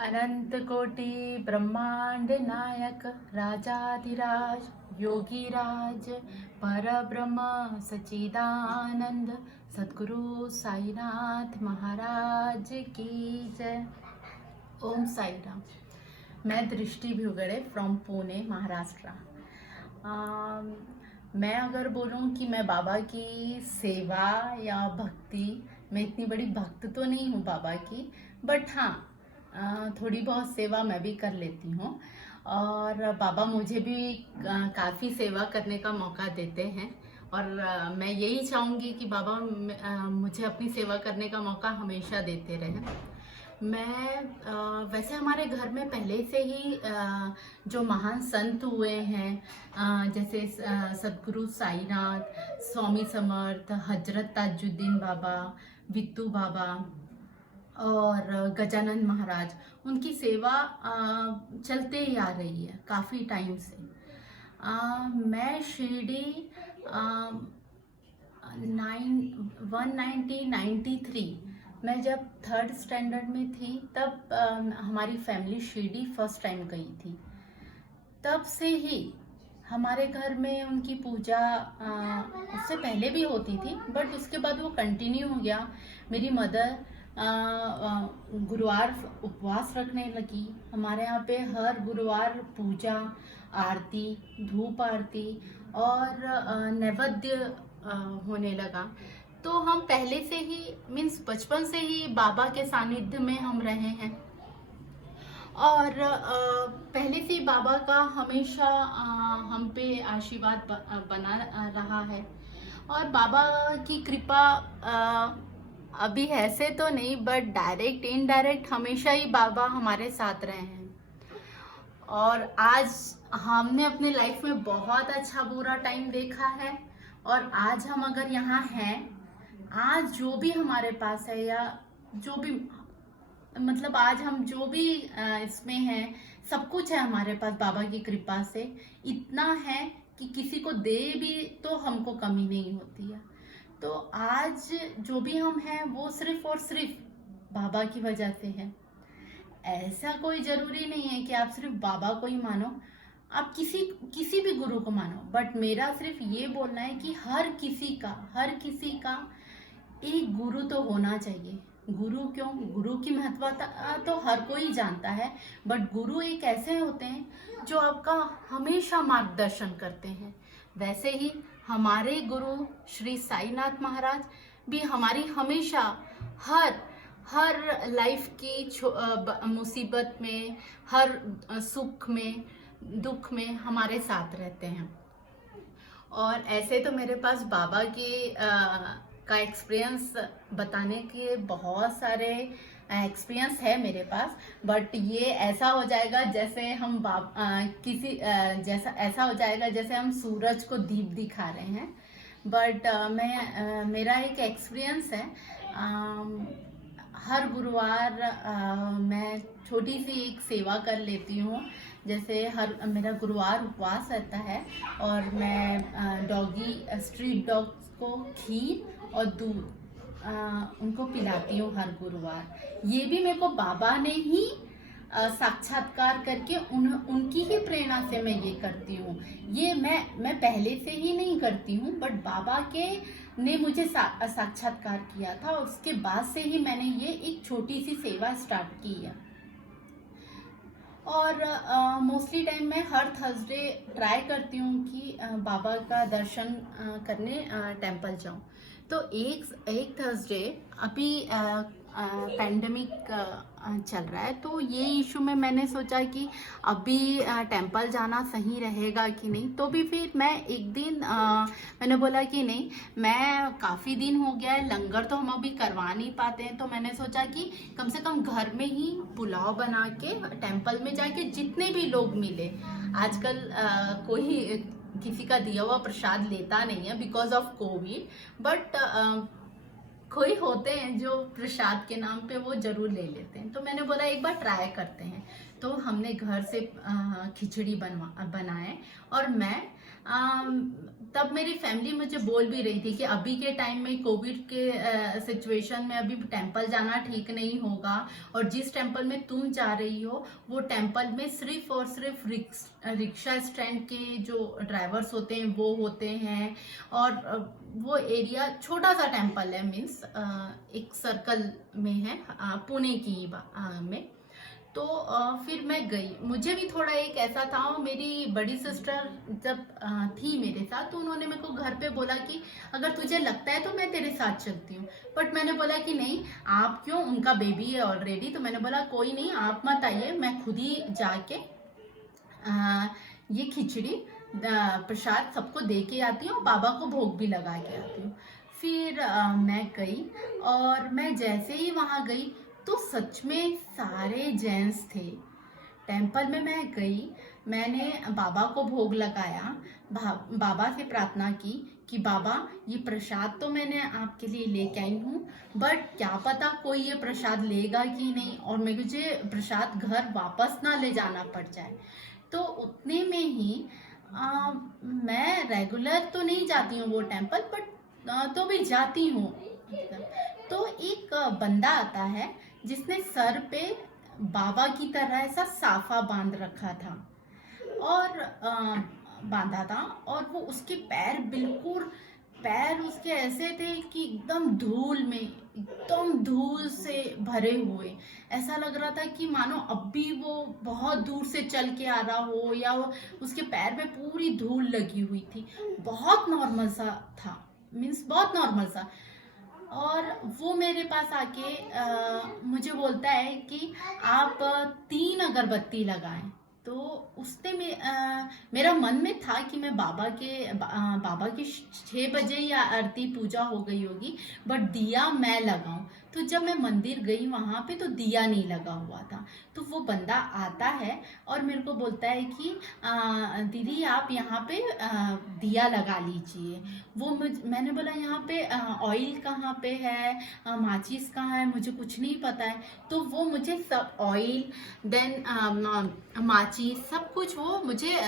अनंत कोटि ब्रह्मांड नायक राजाधिराज योगीराज परब्रह्म सच्चिदानंद सद्गुरु साईनाथ महाराज की जय। ओम साई राम। मैं दृष्टि भिवगड़े फ्रॉम पुणे महाराष्ट्र। मैं अगर बोलूं कि मैं बाबा की सेवा या भक्ति, मैं इतनी बड़ी भक्त तो नहीं हूँ बाबा की, बट हाँ थोड़ी बहुत सेवा मैं भी कर लेती हूँ। और बाबा मुझे भी काफ़ी सेवा करने का मौका देते हैं और मैं यही चाहूँगी कि बाबा मुझे अपनी सेवा करने का मौका हमेशा देते रहें। मैं वैसे हमारे घर में पहले से ही जो महान संत हुए हैं जैसे सद्गुरु साईनाथ, स्वामी समर्थ, हजरत ताजुद्दीन बाबा, वित्तू बाबा और गजानन महाराज, उनकी सेवा चलते ही आ रही है काफ़ी टाइम से। मैं शिरडी 1993 मैं जब 3rd स्टैंडर्ड में थी तब हमारी फैमिली शिरडी फर्स्ट टाइम गई थी। तब से ही हमारे घर में उनकी पूजा उससे पहले भी होती थी, बट उसके बाद वो कंटिन्यू हो गया। मेरी मदर गुरुवार उपवास रखने लगी। हमारे यहाँ पे हर गुरुवार पूजा, आरती, धूप आरती और नैवेद्य होने लगा। तो हम पहले से ही मीन्स बचपन से ही बाबा के सानिध्य में हम रहे हैं और पहले से ही बाबा का हमेशा हम पे आशीर्वाद बना रहा है। और बाबा की कृपा अभी ऐसे तो नहीं, बट डायरेक्ट इनडायरेक्ट हमेशा ही बाबा हमारे साथ रहे हैं। और आज हमने अपने लाइफ में बहुत अच्छा बुरा टाइम देखा है और आज हम अगर यहाँ हैं, आज जो भी हमारे पास है या जो भी मतलब आज हम जो भी इसमें हैं, सब कुछ है हमारे पास बाबा की कृपा से। इतना है कि किसी को दे भी तो हमको कमी नहीं होती है। तो आज जो भी हम हैं वो सिर्फ और सिर्फ बाबा की वजह से है। ऐसा कोई जरूरी नहीं है कि आप सिर्फ बाबा को ही मानो, आप किसी भी गुरु को मानो, बट मेरा सिर्फ ये बोलना है कि हर किसी का एक गुरु तो होना चाहिए। गुरु क्यों? गुरु की महत्वता तो हर कोई जानता है, बट गुरु एक ऐसे होते हैं जो आपका हमेशा मार्गदर्शन करते हैं। वैसे ही हमारे गुरु श्री साईनाथ महाराज भी हमारी हमेशा हर लाइफ की मुसीबत में, हर सुख में, दुख में हमारे साथ रहते हैं। और ऐसे तो मेरे पास बाबा की का एक्सपीरियंस बताने के बहुत सारे एक्सपीरियंस है मेरे पास, बट ये ऐसा हो जाएगा जैसे हम ऐसा हो जाएगा जैसे हम सूरज को दीप दिखा रहे हैं। बट मेरा एक एक्सपीरियंस है। हर गुरुवार मैं छोटी सी एक सेवा कर लेती हूँ। जैसे मेरा गुरुवार उपवास रहता है और मैं स्ट्रीट डॉग्स को खीर और दूध उनको पिलाती हूँ हर गुरुवार। ये भी मेरे को बाबा ने ही साक्षात्कार करके उनकी ही प्रेरणा से मैं ये करती हूँ। ये मैं पहले से ही नहीं करती हूँ, बट बाबा के ने मुझे साक्षात्कार किया था और उसके बाद से ही मैंने ये एक छोटी सी सेवा स्टार्ट की है। और मोस्टली टाइम मैं हर थर्सडे ट्राई करती हूँ कि बाबा का दर्शन करने टेंपल जाऊँ। तो एक थर्सडे अभी पैंडेमिक चल रहा है, तो ये इशू में मैंने सोचा कि अभी टेंपल जाना सही रहेगा कि नहीं। तो भी फिर मैं एक दिन मैंने बोला कि नहीं, मैं काफ़ी दिन हो गया है, लंगर तो हम अभी करवा नहीं पाते हैं, तो मैंने सोचा कि कम से कम घर में ही पुलाव बना के टेंपल में जाके जितने भी लोग मिले। आजकल कोई किसी का दिया हुआ प्रसाद लेता नहीं है बिकॉज ऑफ कोविड, बट कोई होते हैं जो प्रसाद के नाम पे वो जरूर ले लेते हैं। तो मैंने बोला एक बार ट्राई करते हैं। तो हमने घर से खिचड़ी बनाए और मैं तब मेरी फैमिली मुझे बोल भी रही थी कि अभी के टाइम में कोविड के सिचुएशन में अभी टेंपल जाना ठीक नहीं होगा, और जिस टेंपल में तुम जा रही हो वो टेंपल में सिर्फ और सिर्फ रिक्शा स्टैंड के जो ड्राइवर्स होते हैं वो होते हैं, और वो एरिया छोटा सा टेंपल है, मीन्स एक सर्कल में है, पुणे की में। तो फिर मैं गई। मुझे भी थोड़ा एक ऐसा था, मेरी बड़ी सिस्टर जब थी मेरे साथ, तो उन्होंने मेरे को घर पे बोला कि अगर तुझे लगता है तो मैं तेरे साथ चलती हूँ, बट मैंने बोला कि नहीं, आप क्यों, उनका बेबी है ऑलरेडी। तो मैंने बोला कोई नहीं, आप मत आइए, मैं खुद ही जाके ये खिचड़ी प्रसाद सबको दे के आती हूँ, बाबा को भोग भी लगा के आती हूँ। फिर मैं गई, और मैं जैसे ही वहाँ गई तो सच में सारे जेंट्स थे। टेंपल में मैं गई, मैंने बाबा को भोग लगाया, बाबा से प्रार्थना की कि बाबा ये प्रसाद तो मैंने आपके लिए लेके आई हूँ, बट क्या पता कोई ये प्रसाद लेगा कि नहीं, और मुझे प्रसाद घर वापस ना ले जाना पड़ जाए। तो उतने में ही मैं रेगुलर तो नहीं जाती हूँ वो टेंपल, बट तो भी जाती हूँ। तो एक बंदा आता है जिसने सर पे बाबा की तरह ऐसा साफा बांध रखा था, और बांधा था, और वो उसके पैर उसके ऐसे थे कि एकदम धूल में, एकदम धूल से भरे हुए, ऐसा लग रहा था कि मानो अब भी वो बहुत दूर से चल के आ रहा हो, या उसके पैर में पूरी धूल लगी हुई थी। बहुत नॉर्मल सा था, मीन्स बहुत नॉर्मल सा। और वो मेरे पास आके मुझे बोलता है कि आप 3 अगरबत्ती लगाएं। तो उसने मेरा मन में था कि मैं बाबा की 6 बजे या आरती पूजा हो गई होगी, बट दिया मैं लगाऊं। तो जब मैं मंदिर गई वहां पे तो दिया नहीं लगा हुआ था। तो वो बंदा आता है और मेरे को बोलता है कि दीदी आप यहाँ पे दिया लगा लीजिए। मैंने बोला यहाँ पे ऑयल कहाँ पे है, माचिस कहाँ है, मुझे कुछ नहीं पता है। तो वो मुझे सब ऑयल देन माचिस सब कुछ वो मुझे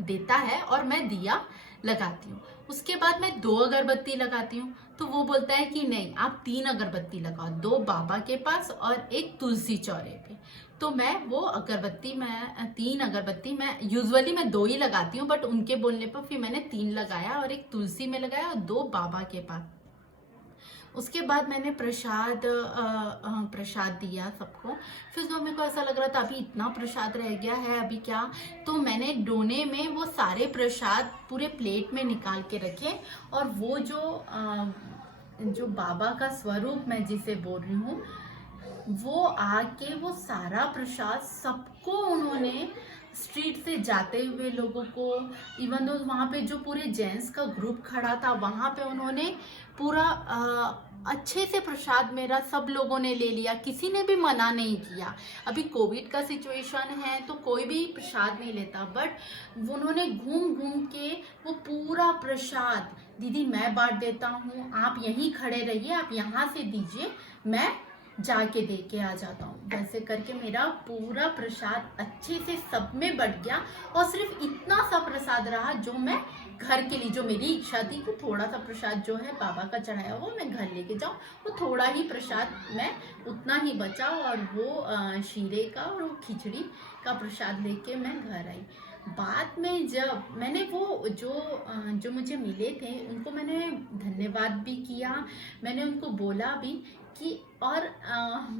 देता है, और मैं दिया लगाती हूँ। उसके बाद मैं 2 अगरबत्ती लगाती हूँ। तो वो बोलता है कि नहीं आप 3 अगरबत्ती लगाओ, 2 बाबा के पास और एक तुलसी चौरे पे। तो मैं वो अगरबत्ती, मैं 3 अगरबत्ती, मैं यूजुअली मैं 2 ही लगाती हूँ, बट उनके बोलने पर फिर मैंने 3 लगाया, और एक तुलसी में लगाया और 2 बाबा के पास। उसके बाद मैंने प्रसाद दिया सबको। फिर तो मेरे को ऐसा लग रहा था अभी इतना प्रसाद रह गया है, अभी क्या। तो मैंने डोने में वो सारे प्रसाद पूरे प्लेट में निकाल के रखे, और वो जो बाबा का स्वरूप मैं जिसे बोल रही हूँ, वो आके वो सारा प्रसाद सबको उन्होंने, स्ट्रीट से जाते हुए लोगों को, इवन दो वहाँ पे जो पूरे जेंट्स का ग्रुप खड़ा था वहाँ पे उन्होंने पूरा अच्छे से प्रसाद मेरा सब लोगों ने ले लिया, किसी ने भी मना नहीं किया। अभी कोविड का सिचुएशन है तो कोई भी प्रसाद नहीं लेता, बट उन्होंने घूम घूम के वो पूरा प्रसाद, दीदी मैं बांट देता हूँ, आप यहीं खड़े रहिए, आप यहाँ से दीजिए, मैं जाके दे के आ जाता हूँ। वैसे करके मेरा पूरा प्रसाद अच्छे से सब में बट गया, और सिर्फ इतना सा प्रसाद रहा जो मैं घर के लिए, जो मेरी इच्छा थी कि थोड़ा सा प्रसाद जो है बाबा का चढ़ाया हुआ मैं घर लेके जाऊँ, वो थोड़ा ही प्रसाद मैं उतना ही बचा, और वो शीरे का और वो खिचड़ी का प्रसाद लेके मैं घर आई। बाद में जब मैंने वो जो मुझे मिले थे उनको मैंने धन्यवाद भी किया, मैंने उनको बोला भी कि, और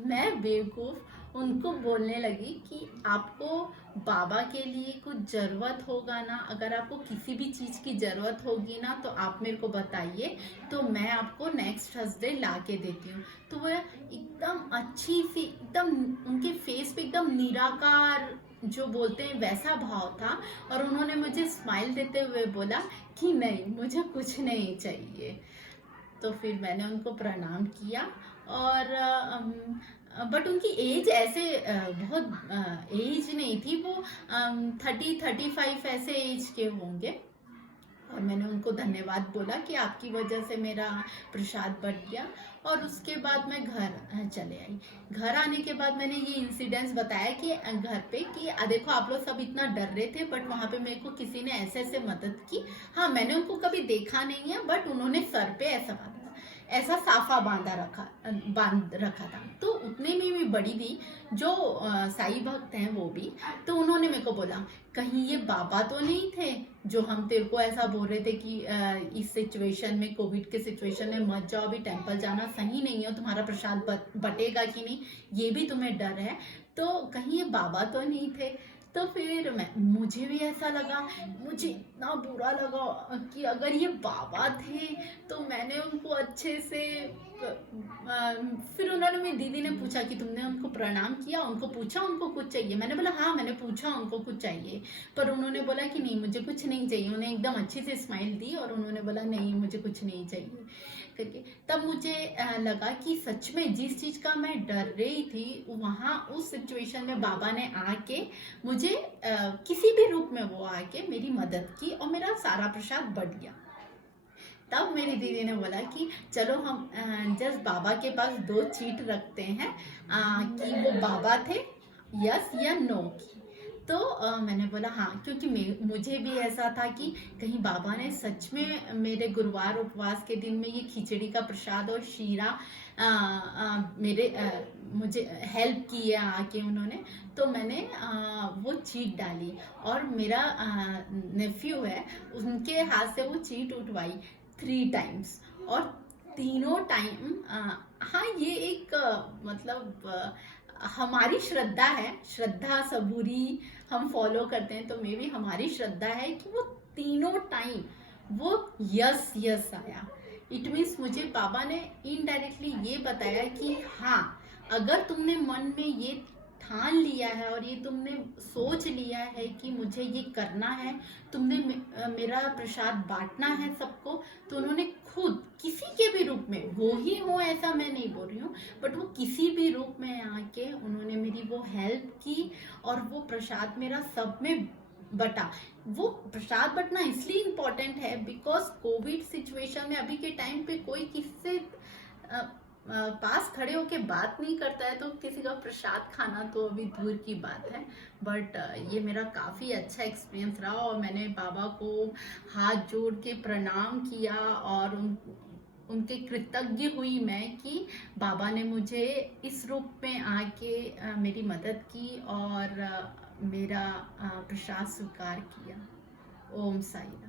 मैं बेवकूफ़ उनको बोलने लगी कि आपको बाबा के लिए कुछ ज़रूरत होगा ना, अगर आपको किसी भी चीज़ की ज़रूरत होगी ना तो आप मेरे को बताइए, तो मैं आपको नेक्स्ट थर्सडे ला के देती हूँ। तो वह एकदम अच्छी सी, एकदम उनके फेस पे एकदम निराकार जो बोलते हैं वैसा भाव था, और उन्होंने मुझे स्माइल देते हुए बोला कि नहीं मुझे कुछ नहीं चाहिए। तो फिर मैंने उनको प्रणाम किया, और बट उनकी एज ऐसे बहुत एज नहीं थी, वो 30-35 ऐसे एज के होंगे। और मैंने उनको धन्यवाद बोला कि आपकी वजह से मेरा प्रसाद बट गया। और उसके बाद मैं घर चले आई। घर आने के बाद मैंने ये इंसिडेंट्स बताया कि घर पे कि देखो आप लोग सब इतना डर रहे थे, बट वहाँ पे मेरे को किसी ने ऐसे ऐसे मदद की। हाँ, मैंने उनको कभी देखा नहीं है, बट उन्होंने सर पे ऐसा साफा बांध रखा था। तो उतने में भी बड़ी दी जो साईं भक्त हैं वो भी, तो उन्होंने मेरे को बोला कहीं ये बाबा तो नहीं थे जो हम तेरे को ऐसा बोल रहे थे कि इस सिचुएशन में, कोविड के सिचुएशन में मत जाओ, अभी टेम्पल जाना सही नहीं है, तुम्हारा प्रसाद बटेगा कि नहीं ये भी तुम्हें डर है, तो कहीं ये बाबा तो नहीं थे। तो फिर मुझे भी ऐसा लगा, मुझे इतना बुरा लगा कि अगर ये बाबा थे तो मैंने उनको अच्छे से फिर उन्होंने, मेरी दीदी ने पूछा कि तुमने उनको प्रणाम किया, उनको पूछा उनको कुछ चाहिए? मैंने बोला हाँ, मैंने पूछा उनको कुछ चाहिए, पर उन्होंने बोला कि नहीं मुझे कुछ नहीं चाहिए। उन्हें एकदम अच्छी से स्माइल दी और उन्होंने बोला नहीं मुझे कुछ नहीं चाहिए करके। तब मुझे लगा कि सच में जिस चीज़ का मैं डर रही थी, वहाँ उस सिचुएशन में बाबा ने आके मुझे किसी भी रूप में वो आके मेरी मदद की और मेरा सारा प्रसाद बढ़ गया। तब मेरी दीदी ने बोला कि चलो हम जस्ट बाबा के पास 2 चीट रखते हैं कि वो बाबा थे, यस या नो की। तो मैंने बोला हाँ, क्योंकि मुझे भी ऐसा था कि कहीं बाबा ने सच में मेरे गुरुवार उपवास के दिन में ये खिचड़ी का प्रसाद और शीरा मुझे हेल्प की है आके उन्होंने। तो मैंने वो चीट डाली और मेरा नेफ्यू है, उनके हाथ से वो चीट उठवाई 3 टाइम्स और तीनों टाइम हाँ, ये एक मतलब हमारी श्रद्धा है, श्रद्धा सबूरी हम फॉलो करते हैं, तो मे भी हमारी श्रद्धा है कि वो तीनों टाइम वो यस यस आया। इट मीन्स मुझे बाबा ने इनडायरेक्टली ये बताया कि हाँ, अगर तुमने मन में ये ठान लिया है और ये तुमने सोच लिया है कि मुझे ये करना है, तुमने मेरा प्रसाद बांटना है सबको, तो उन्होंने खुद किसी के भी रूप में, वो ही हो ऐसा मैं नहीं बोल रही हूँ, बट वो किसी भी रूप में आके उन्होंने मेरी वो हेल्प की और वो प्रसाद मेरा सब में बटा। वो प्रसाद बटना इसलिए इम्पोर्टेंट है बिकॉज कोविड सिचुएशन में अभी के टाइम पे कोई किससे पास खड़े होके बात नहीं करता है, तो किसी का प्रसाद खाना तो अभी दूर की बात है। बट ये मेरा काफ़ी अच्छा एक्सपीरियंस रहा और मैंने बाबा को हाथ जोड़ के प्रणाम किया और उनके कृतज्ञ हुई मैं कि बाबा ने मुझे इस रूप में आके मेरी मदद की और मेरा प्रसाद स्वीकार किया। ओम साई राम।